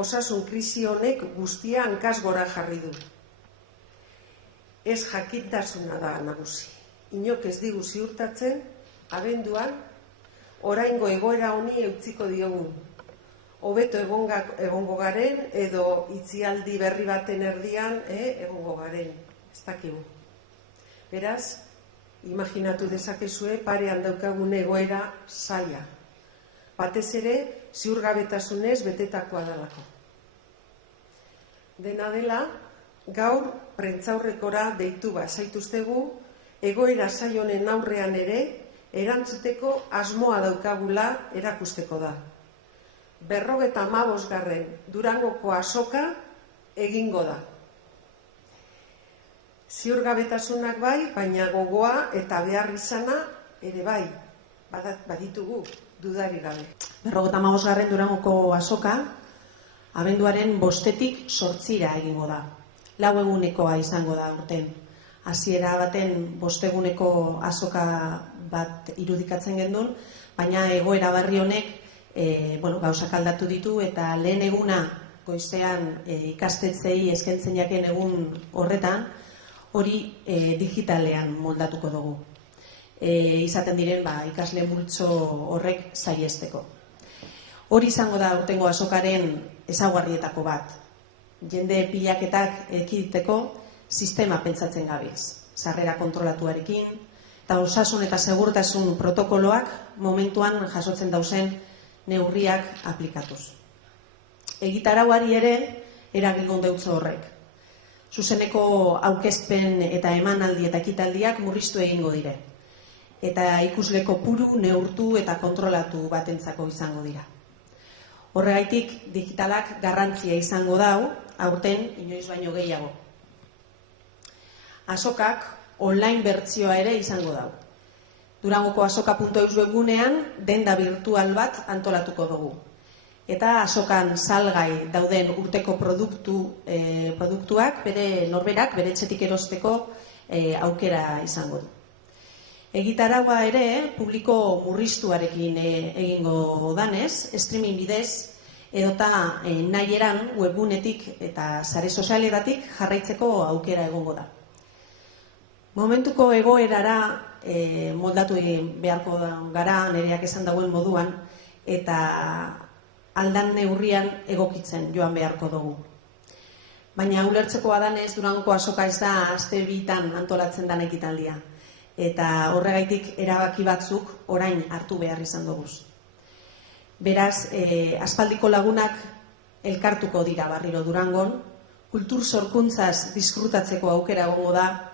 osasun krisi honek guztia hankaz gora jarri du. Ez jakintasuna da nagusi. Inok ez digu ziurtatzen, abenduan, oraingo egoera honi eutziko diogu. Hobeto egongo garen edo itzialdi berri baten erdian egongo garen. Ez dakigu. Beraz, imaginatu dezakezue parean daukagun egoera zaila. Batez ere, ziurgabetasunez betetakoa dalako. Dena dela, gaur prentsaurrekora deitu zaituztegu, egoera zail honen aurrean ere, erantzuteko asmoa daukagula erakusteko da. 55. Durangoko azoka egingo da. Ziurgabetasunak bai, baina gogoa eta behar izana ere bai, baditugu, dudari gabe. 55. Durangoko azoka, abenduaren 5-tik 8-ra egingo da. 4 egunekoa izango da urten. Hasiera baten 5 eguneko azoka bat irudikatzen gendun, baina egoera barri honek gauzak aldatu ditu eta lehen eguna goizean ikastetxeei eskaintzen jaken egun horretan, hori digitalean moldatuko dugu. Izaten diren ikasle multzo horrek saihesteko. Hori izango da urtengo azokaren ezaugarrietako bat. Jende pilaketak ekiditeko sistema pentsatzen gabiz. Sarrera kontrolatuarekin, eta osasun eta segurtasun protokoloak momentuan jasotzen dauzen neurriak aplikatuz. Egitarauari ere eragingo deutso horrek. Zuzeneko aurkezpen eta emanaldi eta ekitaldiak murriztu egingo dire. Eta ikusle kopuru neurtu eta kontrolatu batentzako izango dira. Horregaitik digitalak garrantzia izango dau, aurten inoiz baino gehiago. Azokak online bertsioa ere izango dau. Durangoko azoka.eus webgunean denda virtual bat antolatuko dugu. Eta azokan salgai dauden urteko produktuak norberak bere etxetik erosteko aukera izango du. Egitaraua ere publiko murriztuarekin egingo danez, streaming bidez edota nahieran webgunetik eta sare sozialetatik jarraitzeko aukera egongo da. Momentuko egoerara moldatu beharko gara nereak esan dagoen moduan eta aldan neurrian egokitzen joan beharko dugu. Baina ulertzekoa danez Durangoko azoka ez da aste bitan antolatzen dan ekitaldia. Eta horregaitik erabaki batzuk orain hartu behar izan dugu. Beraz, aspaldiko lagunak elkartuko dira berriro Durangon, kultur sorkuntzaz disfrutatzeko aukera egongo da,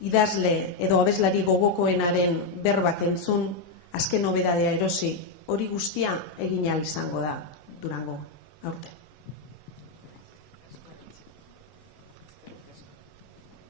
idazle edo abeslari gogokoenaren berbak entzun, azken nobedadea erosi, hori guztia egin ahal izango da Durango aurten.